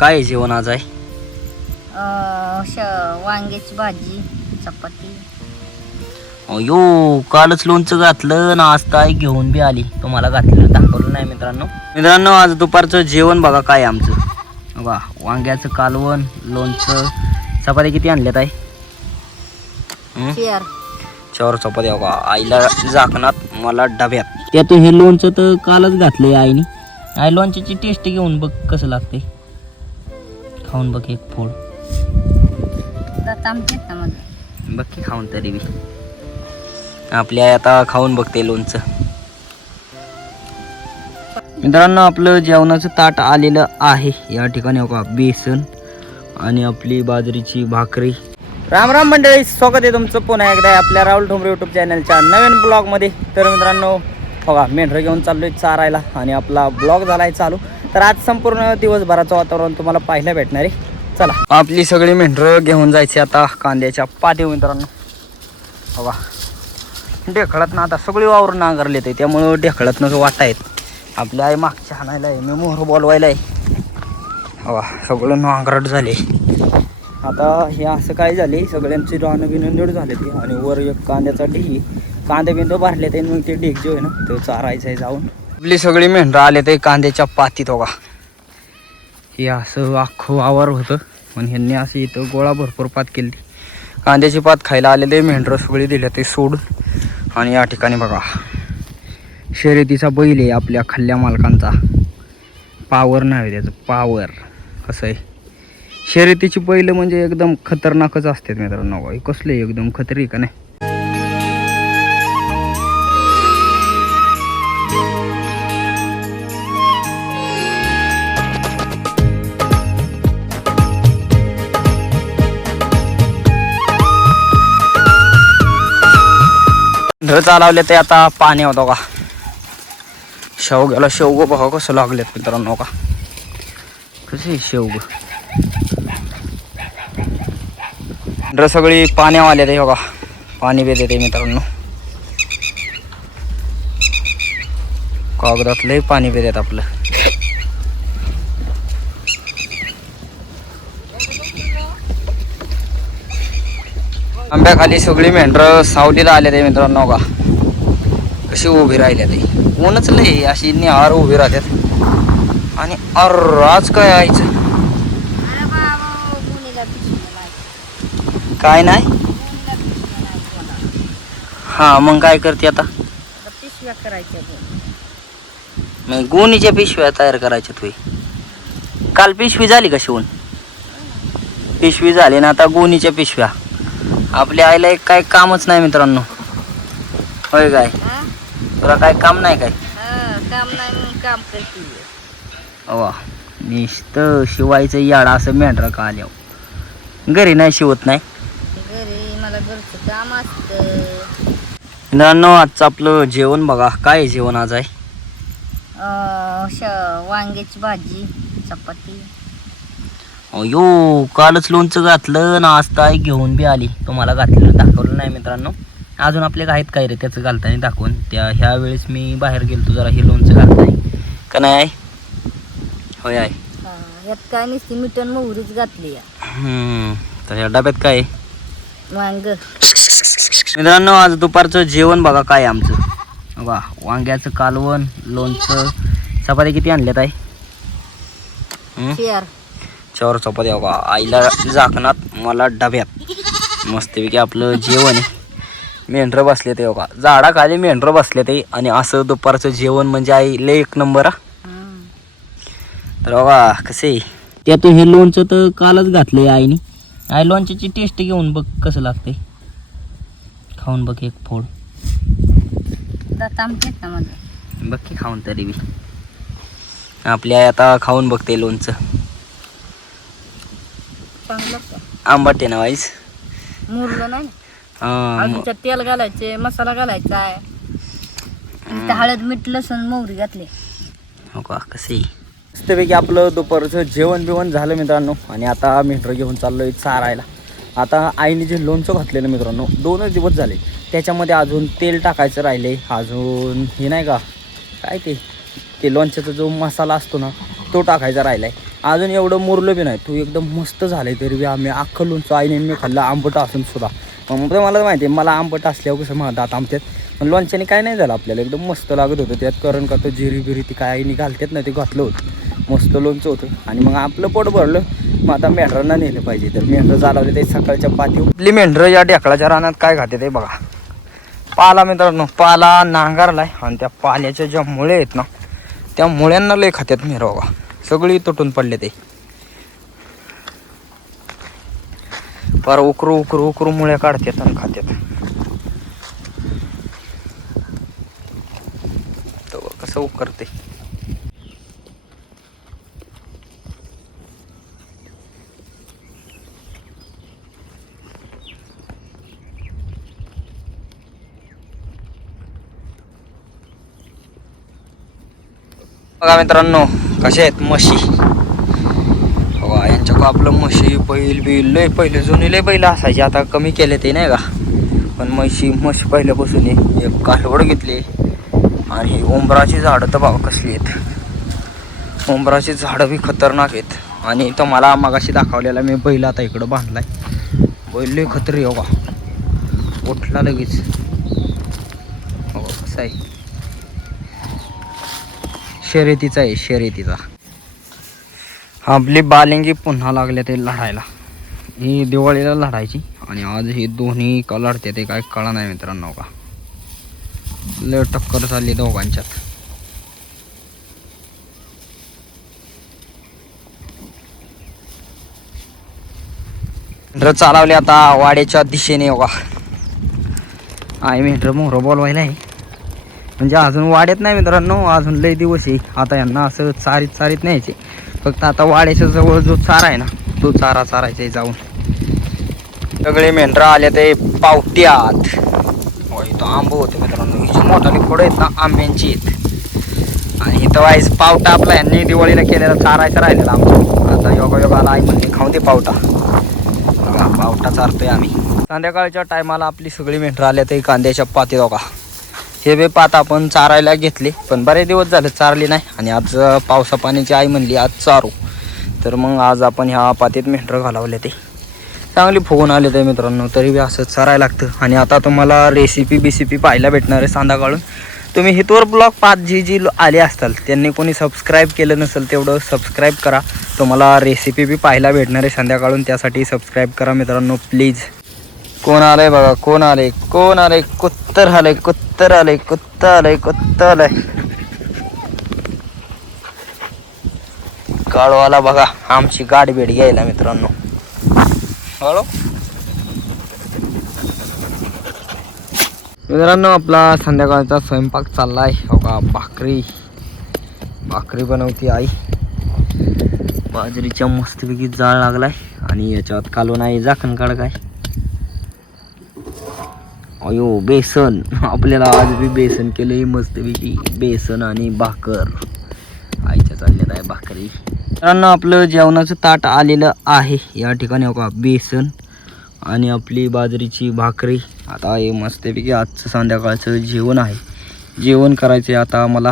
काय आहे जेवण आज आहे? वांग्याची भाजी, चपाती. अयो, कालच लोणचं घातलं ना, आज ताई घेऊन बी आली. तुम्हाला घातलेलं दाखवलं नाही मित्रांनो. आज दुपारचं जेवण बघा काय आहे आमचं. बघा, वांग्याचं कालवण, लोणचं, चपाती किती आणल्यात आहे? चार चपात्या बघा. आईला झाकणात, मला डब्यात. त्यातून हे लोणचं तर कालच घातलंय आईने. आई लोणच्याची टेस्ट घेऊन बघ कसं लागते. खाऊन बघ एक फोड. बघ की खाऊन तरी बी. आपली आई आता खाऊन बघते लोणचं. मित्रांनो, आपलं जेवणाचं ताट आलेलं आहे. या ठिकाणी बघा बेसन आणि आपली बाजरीची भाकरी. राम राम मंडळी, स्वागत आहे तुमचं पुन्हा एकदा आपल्या राहुल ठोंबरे यूट्यूब चॅनलच्या नवीन ब्लॉगमध्ये. तर मित्रांनो बघा, मेंढरं घेऊन चाललोय चारायला आणि आपला ब्लॉग झालाय चालू. तर आज संपूर्ण दिवसभराचं वातावरण तुम्हाला पाहायला भेटणार आहे. चला, आपली सगळी मेंढरं घेऊन जायची आता कांद्याच्या पाठीवर. मित्रांनो बघा, ढेकळत ना आता सगळी वावरून नांगरले ते, त्यामुळं ढेकळतनं वाटा आहेत. आपली आई मागच्या हाणायला आहे, मी मोहर बोलवायला आहे. बघा सगळं नांगरट झाले. आता हे असं काय झाले, सगळ्यांची रानं बिनं नीट झाले ते. आणि वर एक कांद्याचा ढीग, कांदे बिंदू भरले ते. मग ते ढीग जो आहे ना तो चारायचं आहे जाऊन. आपली सगळी मेंढरं आले ते कांद्याच्या पातीत. बघा हे असं अख्खं वावर होतं, पण ह्यांनी असं इथं गोळा भरपूर पात केली. कांद्याची पात खायला आलेले मेंढरं सगळी दिले ते सोडून. आणि या ठिकाणी बघा शर्यतीचा बैल आहे आपल्या खल्ल्या मालकांचा. पावर नाव आहे त्याचं, पावर. कसं आहे, शर्यतीची बैल म्हणजे एकदम खतरनाकच असतात मित्रांनो. कसले एकदम खतरी का नाही. ढळ चालवले ते आता पाणी होतं का. शेवग्याला शेवग बघा कसं लागलेत मित्रांनो. का कसे शेवग. ढळ सगळी पाण्यावाले ते बघा, पाणी बी देते मित्रांनो. कागदात लय पाणी बी देत आपलं. आंब्याखाली सगळी मेंढरं सावलीला आले ते मित्रांनो. का कशी उभी राहिले ते. ऊनच लय, अशी निहार उभी राहतात. आणि आज काय यायचं काय नाही. हा मग काय करते आता. पिशव्या करायच्या, मग गोणीच्या पिशव्या तयार करायच्या. तुम्ही काल पिशवी झाली का शिवून. पिशवी झाली ना, आता गोणीच्या पिशव्या. आपल्या आईला एक काय कामच नाही मित्रांनो. होय काय, तुला काय काम नाही काय. काम नाही म्हणून काम करते. वा, नुसतं शिवायचं याडा असं मेंढरा का आल्यावर. घरी नाही शिवत नाही. घरी मला घरचं काम असतं. मित्रांनो, आजचं आपलं जेवण बघा काय आहे. जेवण आज आहे वांग्याची भाजी, चपाती. अयो, कालच लोणचं घातलं ना, आज ताई घेऊन बी आली. तुम्हाला घातलेलं दाखवलं नाही मित्रांनो. अजून आपले आहेत काय रे त्याचं घालताना दाखवून. ह्या वेळेस मी बाहेर गेलतो जरा, हे लोणचं घालताय का नाही आहे. होय आहे. यात काय नसते, मिठण मोहरीच घातली. तर ह्या डब्यात काय आहे? वांग. मित्रांनो, आज दुपारचं जेवण बघा काय आहे आमचं. बघा वांग्याचं कालवण, लोणचं, चपाती किती आणल्यात आहे? चार चपात्या बघा. आईला झाकणात, मला डब्यात. मस्तपैकी आपलं जेवण आहे. मेंढरं बसले ते बघा, झाडाखाली मेंढरं बसले ते. आणि असं दुपारचं जेवण म्हणजे आई लय एक नंबर. तर बघा कसे. त्यातून हे लोणचं तर कालच घातलंय आईने. आई लोणच्याची टेस्ट घेऊन बघ कसं लागते. खाऊन बघ एक फोड. बघ की खाऊन तरी बी. आपली आई आता खाऊन बघते लोणचं. आंबट आहे ना वाईस. मुरलं नाही. अजून तेल घालायचे, मसाला घालायचा आहे. हळद, मीठ, लसूण, मोहरी घातले. हो का, कसे मस्तपैकी आपलं दुपारचं जेवण बिवण झालं मित्रांनो. आणि आता मेंढरं घेऊन चाललोय चारायला. आता आईने जे लोणचं घातलेलं मित्रांनो 2च दिवस झाले. त्याच्यामध्ये अजून तेल टाकायचं राहिले. अजून हे नाही का काय ते लोणच्याचा जो मसाला असतो ना तो टाकायचा राहिला आहे. अजून एवढं मुरलं बी नाही. तू एकदम मस्त झालं तरी बी आम्ही अख्खं लोणचं आईने मी खाल्लं आंबट असून सुद्धा. मग मला माहिती आहे मला आंबट असल्यावर कसं मला दात आमच्यात, पण लोणच्याने काय नाही झालं आपल्याला, एकदम मस्त लागत होतं. त्यात कारण का तो जिरी बिरी ती काय आईने घालतात ना ते घातलं होतं, मस्त लोणचं होतं. आणि मग आपलं पोट भरलं. मग आता मेंढरांना नेलं पाहिजे, तर मेंढरं चालवले ते सकाळच्या पाती. आपली मेंढरं या ढेकळाच्या रानात काय खाते ते बघा. पाला मित्रांनो, पाला नांगारलाय आणि त्या पाल्याच्या ज्या मुळे आहेत ना त्या मुळ्यांना लय खात्यात मेढरं बघा. सगळी तुटून पडले ते फार उकरू उकरू उकरू मुळ्या काढतात आणि खात्यात. तो कसं उकरते. बघा मित्रांनो कशा आहेत म्हशी. बघा यांच्याकडं आपलं म्हशी बैल लय पहिले जुनी लय बैल असायची, आता कमी केले ते नाही का. पण म्हशी पहिल्यापासून एक कालवड घेतली. आणि उंबराची झाडं तर बाबा कसली आहेत. उंबराची झाडं बी खतरनाक आहेत. आणि इथं मला मगाशी दाखवलेला मी बैल आता इकडं बांधलाय. बैल लय खतरी हो का, उठला लगेच. हो कसं आहे शर्यतीचा आहे शर्यतीचा. आपली बालिंगी पुन्हा लागले ते लढायला. ही दिवाळीला लढायची आणि आज ही दोन्ही का लढते ते काय कळा नाही मित्रांनो का. लय टक्कर चालली दोघांच्यात. मेंढरं चालवले आता वाड्याच्या दिशेने बघा. आई मेंढरं मोहरं बोलवायला आहे. म्हणजे अजून वाड्यात नाही मित्रांनो, अजून लय दिवस आहे. आता यांना असं चारीत न्यायचे. फक्त आता वाड्याच्या जवळ जो चारा आहे ना तो चारा चारायचा आहे जाऊन. सगळे मेंढरं आले ते पावट्यात. इथं आंबे होते मित्रांनो, हिची मोठाली खोडं आहेत ना आंब्यांची आहेत. आणि इथं वाईस पावटा आपला यांनी दिवाळीला केलेला चारायचा राहिलेला आमचा. आता योगाला आई म्हणते खाऊन दे पावटा. बघा पावटा चारतोय आम्ही. संध्याकाळच्या टायमाला आपली सगळी मेंढरं आले ते कांद्याच्या पाती बघा. हे बे पात आपण चारायला घेतले, पण बरेच दिवस झाले चारली नाही. आणि आज पावसा पाण्याची आई म्हणली आज चारू, तर मग आज आपण ह्या पातीत मेंढरं घालवले. ते चांगली फुगून आले ते मित्रांनो, तरी बी असं चारायला लागतं. आणि आता तुम्हाला रेसिपी पाहायला भेटणार आहे संध्याकाळून. तुम्ही हितवर ब्लॉग 5 जी आले असताल त्यांनी कोणी सबस्क्राईब केलं नसेल तेवढं सबस्क्राईब करा. तुम्हाला रेसिपी बी पाहायला भेटणार आहे संध्याकाळून, त्यासाठी सबस्क्राईब करा मित्रांनो प्लीज. कोण आलंय बघा, कोण आलंय. कुत्तर आलंय. काळवाला बघा आमची गाडी भेट घ्यायला मित्रांनो. हळू मित्रांनो, आपला संध्याकाळचा स्वयंपाक चाललाय बघा. भाकरी बनवती आई. बाजरीच्या मस्तपैकी जाळ लागलाय आणि याच्यात कालवण आहे. झाकण काढ काय. अयो बेसन, आपल्याला आज बी बेसन केलंय मस्तपैकी. बेसन आणि भाकर आईच्या चालल्यात आहे भाकरी. मित्रांनो आपलं जेवणाचं ताट आलेलं आहे. या ठिकाणी बघा बेसन आणि आपली बाजरीची भाकरी. आता हे मस्तपैकी आजचं संध्याकाळचं जेवण आहे. जेवण करायचं आता मला.